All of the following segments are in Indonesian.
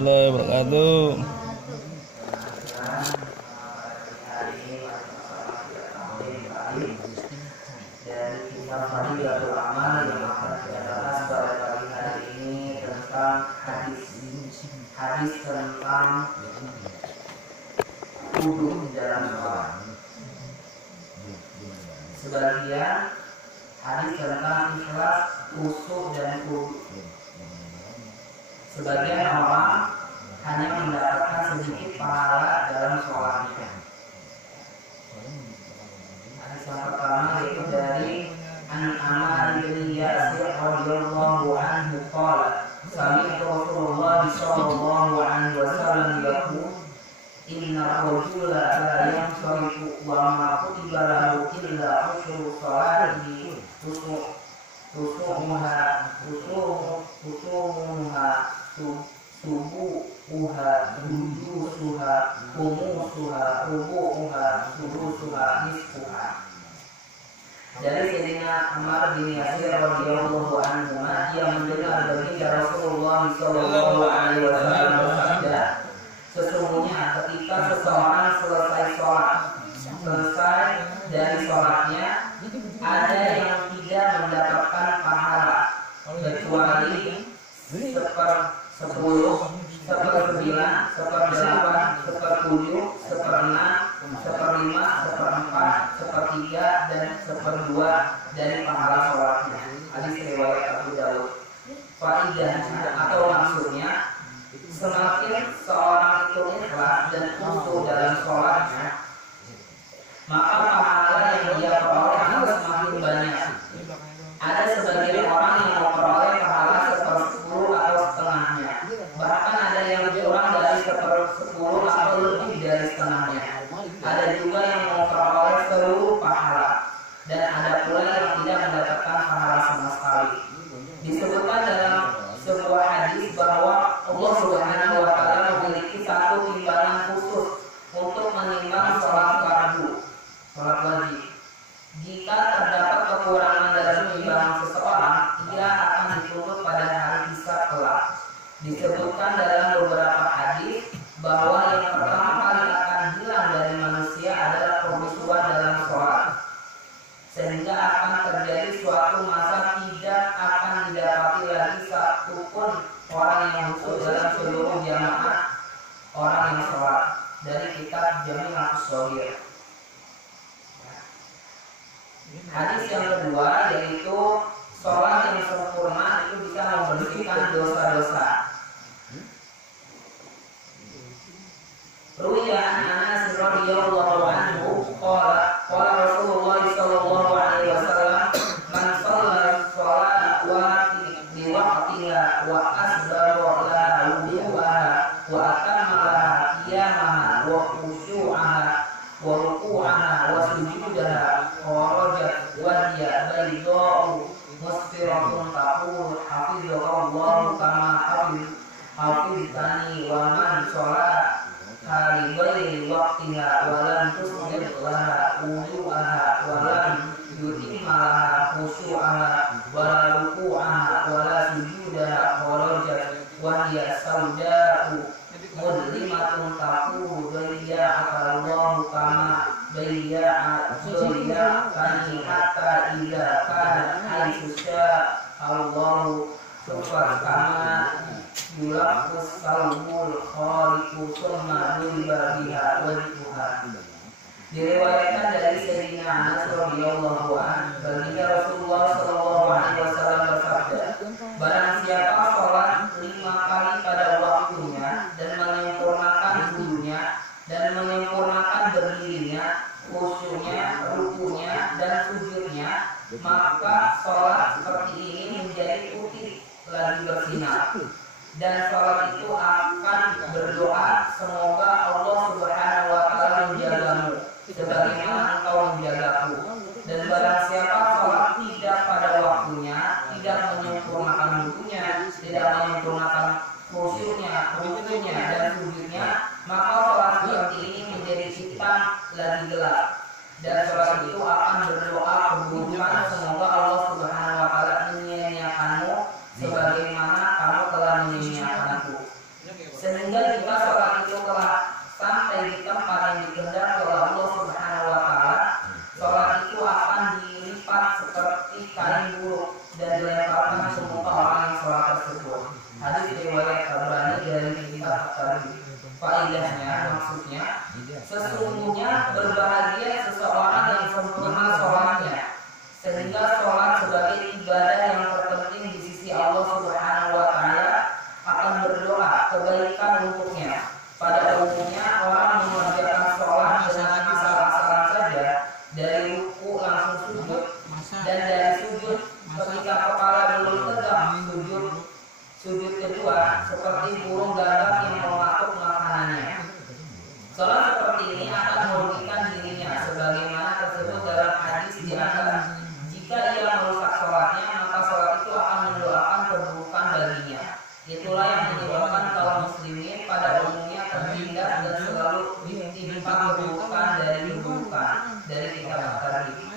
warahmatullahi wabarakatuh. Dan kita Fadilatul Amal yang akan kita bahas pada pagi hari ini tentang hadis tentang wudu di dalam sholat. Sebagian hadis tentang ikhlas, khusyuk dan wudu. Sebagian orang hanya mendapatkan sedikit pahala dalam sholatnya. Hadis yang pertama yaitu dari An-Ammar bin Yasir radhiyallahu anhu qala sami'tu Rasulullah sallallahu alaihi wasallam yaqul inna rajula la yansarifu wa ma kutiba lahu illa ushru salatihi subuha dujusuha kumusuha rubu'uha sudusuha nisfuha. Dari Sayyidina Ammar bin Yasir radhiyallahu anhu, dia mendengar baginda Rasulullah sallallahu alaihi wasallam bersabda, sesungguhnya ketika seseorang selesai dari sholatnya, ada yang tidak mendapatkan pahala kecuali 10, 1/9, 1/8, 1/7, 1/6, 1/5, 1/4, 1/3 dan 1/2 dari pahala sholatnya. Hadis riwayat Abu Dawud. Faidahnya atau maksudnya, semakin seorang itu ikhlas dan khusyuk dalam sholatnya, maka pahala yang dia peroleh akan semakin banyak. Ada sebagian orang yang memperoleh pahala 1/10 atau setengahnya. Bahkan ada yang kurang dari 1/10 atau lebih dari setengahnya. Ada juga yang memperoleh seluruh pahala, dan ada pula yang tidak mendapatkan pahala sama sekali. Disebutkan dalam sebuah hadis bahwa Allah Subhanahu wa taala memiliki satu timbangan khusus untuk menimbang sholat fardu, sholat wajib. Jika terdapat kekurangan dalam timbangan seseorang, ia akan dituntut pada hari hisab kelak. Disebutkan dalam beberapa hadis bahwa yang pertama kali akan hilang dari manusia adalah kekhusyuan dalam sholat, sehingga akan terjadi suatu masa tidak akan didapati lagi satupun orang yang khusyuk dalam seluruh jamaah orang yang sholat. Dari kitab Jami' As-Shaghir. Hadis yang kedua yaitu sholat yang sempurna itu bisa membersihkan dosa-dosa. Ruwiya an Anas radhiyallahu anhu qala Rasulullah sallallahu alaihi wasallam man shalla sholata li waqtiha wa asbagha laha wudu'aha wa atamma qiyamaha wa khusyu'aha wa ruku'aha wa sujudaha kharajat wa hiya bayda'u musfiratun taqul hafizallahu kama hafiztani wa man sholat hari bayi waktiha walam tusbih laha wudu'aha walam yutimma laha khusyu'aha wala ruku'aha wala sujudaha kharajat wa hiya sauda'u mudlimatun taqulu bayya'akallahu kama bayya'akani hatta idza kana haitsu sya'allahu kama yulaqus salmul khaliqu summa nuliba biha wajhuha. Diriwayatkan dari Sayyidina Anas radhiyallahu anhu, baginda Rasulullah sallallahu alaihi wasallam bersabda, barang siapa sholat 5 kali pada waktunya dan menyempurnakan wudunya dan menyempurnakan berdirinya, khusyuknya, rukunya dan sujudnya, maka sholat seperti ini menjadi putih lagi bersinar. Dan sholat itu akan berdoa, semoga Allah Subhanahu wa taala menjagamu sebagaimana engkau menjagaku. Dan barang siapa sholat tidak pada waktunya, tidak menyempurnakan wudunya, tidak menyempurnakan khusyuknya, rukunya dan sujudnya, maka sholat seperti ini menjadi hitam lagi gelap. Dan sholat itu akan berdoa keburukan, semoga Allah Subhanahu wa taala menyia-nyiakanmu sebagaimana kamu telah menyia-nyiakan aku. sholat tersebut. Hadis riwayat Tabrani dari kitab At-Tarikh. Faedahnya, maksudnya, sesungguhnya berbahagia seseorang yang sempurna sholatnya, sehingga sholat sebagai ibadah yang terpenting di sisi Allah Subhanahu wa Ta'ala akan berdoa kebaikan untuknya. Pada umumnya orang mengerjakan sholat dengan asal-asalan saja, dari ruku langsung sujud, dan dari sujud ketika kepala belum tegak sujud kedua seperti burung gagak yang mematuk makanannya. Sholat seperti ini akan merugikan dirinya, sebagaimana tersebut dalam hadis di atas. Jika ia merusak sholatnya, maka sholat itu akan mendoakan keburukan baginya. Itulah yang menyebabkan kaum muslimin pada umumnya terhindar dan selalu ditimpa keburukan dari keburukan dari kitab At-Tarikh.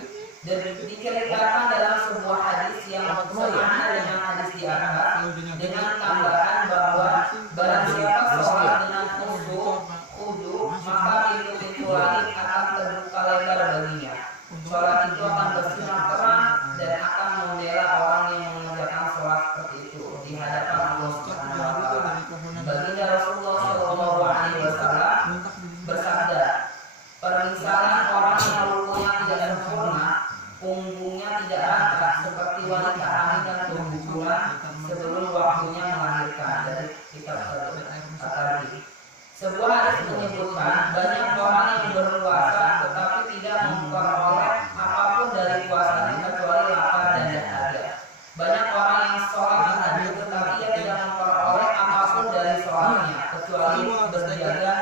Dan diceritakan dalam sebuah hadis yang sama dengan hadis di atas, dengan tambahan bahwa barang siapa sholat dengan khudu, maka pintu-pintu langit akan terbuka lebar baginya. Sholat itu akan bersinar terang dan akan membela orang yang mengerjakan sholat seperti itu di hadapan Allah Subhanahu wa Ta'ala. Baginda Rasulullah Shallallahu Alaihi Wasallam bersabda, permisalan orang yang rukunya tidak sempurna, punggungnya tidak rata seperti wanita hamil dan keguguran sebelum waktunya melahirkan. Dari kitab At-Tarikh. Sebuah hadis menyebutkan banyak orang yang berpuasa tetapi tidak memperoleh apapun dari puasanya kecuali lapar dan dahaga. Banyak orang yang sholat tahajud tetapi ia tidak memperoleh apapun dari sholatnya kecuali berjaga.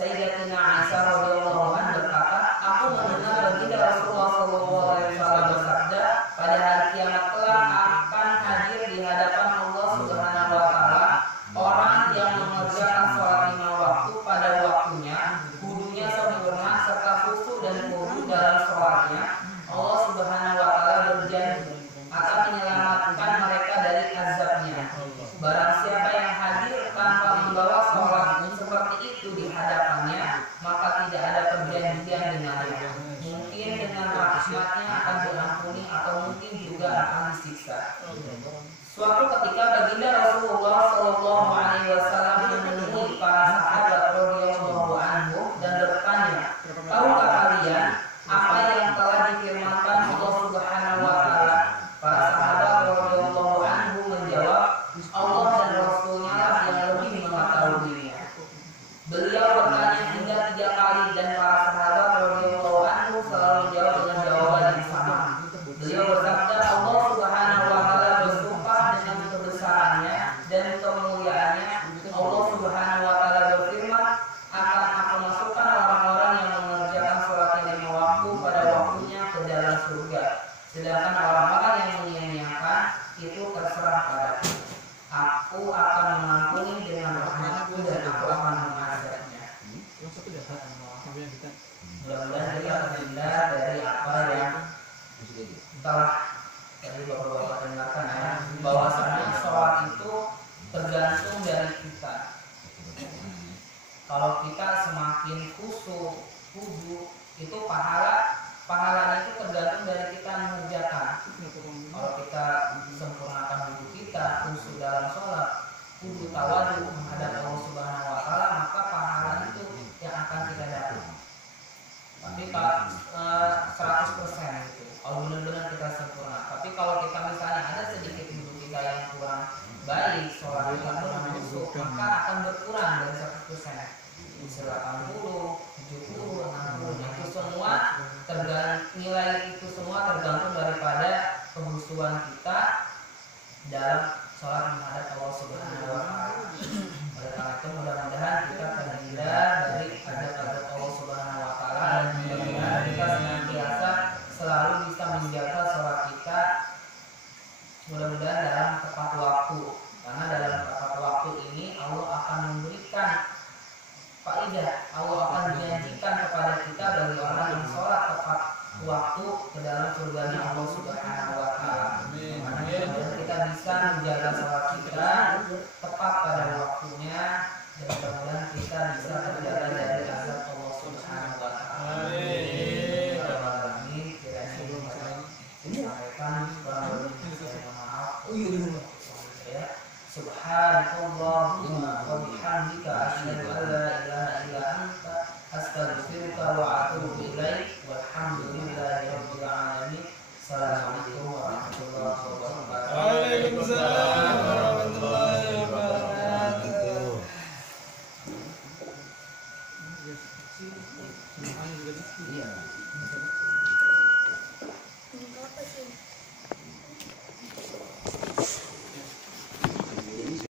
Sayyidatina Aisyah radhiyallahu anha berkata, aku mendengar baginda Rasulullah SAW bersabda, pada hari kiamat kelak akan hadir di hadapan Allah Subhanahu wa Ta'ala orang yang mengerjakan sholat 5 waktu pada waktunya, wudunya sempurna serta khusyuk dan khudu dalam sholatnya. Allah Subhanahu wa Ta'ala berjanji akan menyelamatkan mereka dari azabnya. Barang siapa yang hadir tanpa membawa sholat seperti itu di hadapannya, maka tidak ada perjanjian dengannya. Mungkin dengan rahmatnya akan diampuni atau mungkin juga akan disiksa. Suatu ketika baginda Rasulullah Shallallahu Alaihi Wasallam menemui para sahabat radhiyallahu anhum dan bertanya, tahukah kalian apa yang telah difirmankan Allah Subhanahu wa Ta'ala? Para sahabat radhiyallahu anhum menjawab, Allah dan Rasulnya lah yang lebih mengetahuinya. Beliau bertanya hingga 3 kali dan para sahabat radhiyallahu anhum selalu menjawab dengan jawaban yang sama. Beliau bersabda, Allah Subhanahu wa Ta'ala bersumpah dengan kebesarannya dan kemuliaannya. Allah Subhanahu wa Ta'ala berfirman, akan aku masukkan orang-orang yang mengerjakan sholat 5 waktu pada waktunya ke dalam surga. Sedangkan orang-orang yang menyia-nyiakan itu terserah padaku. Aku akan mengampuni dengan rahmatku dan aku akan mengazabnya. Mudah-mudahan kita terhindar dari apa yang telah tadi bapak-bapak dengarkan ya, bahwasanya sholat itu tergantung dari kita. Kalau kita semakin khusyuk, khudu, itu pahalanya itu tergantung dari kita mengerjakan. Kalau kita sempurnakan wudhu kita, khusyuk dalam sholat, khudu tawadu menghadap Allah Subhanahu wa Ta'ala, maka pahala itu yang akan kita dapat. Tapi kalau 100% gitu, kalau benar-benar kita sempurna. Tapi kalau kita misalnya ada sedikit wudhu kita yang kurang baik, sholat kita kurang khusyuk, maka akan berkurang dari 100%. 80, 70, 60, itu semua nilai itu semua tergantung daripada kehusuan kita dalam sholat menghadap Allah Subhanahu wa Ta'ala. Oleh karena itu mudah-mudahan kita terhindar dari azab-azab Allah Subhanahu wa Ta'ala dan mudah-mudahan kita senantiasa selalu bisa menjaga sholat kita mudah-mudahan dalam tepat waktu. Karena dalam tepat waktu ini Allah akan memberikan faedah, Allah akan menjanjikan kepada kita bagi orang yang sholat tepat waktu ke dalam surganya Allah Subhanahu wa Ta'ala. Dan kita bisa menjaga sholat kita tepat pada waktunya dan mudah-mudahan kita bisa terjaga dari azab Allah Subhanahu wa Ta'ala. Ini kiranya sampaikan kurang lebih maaf. Iya.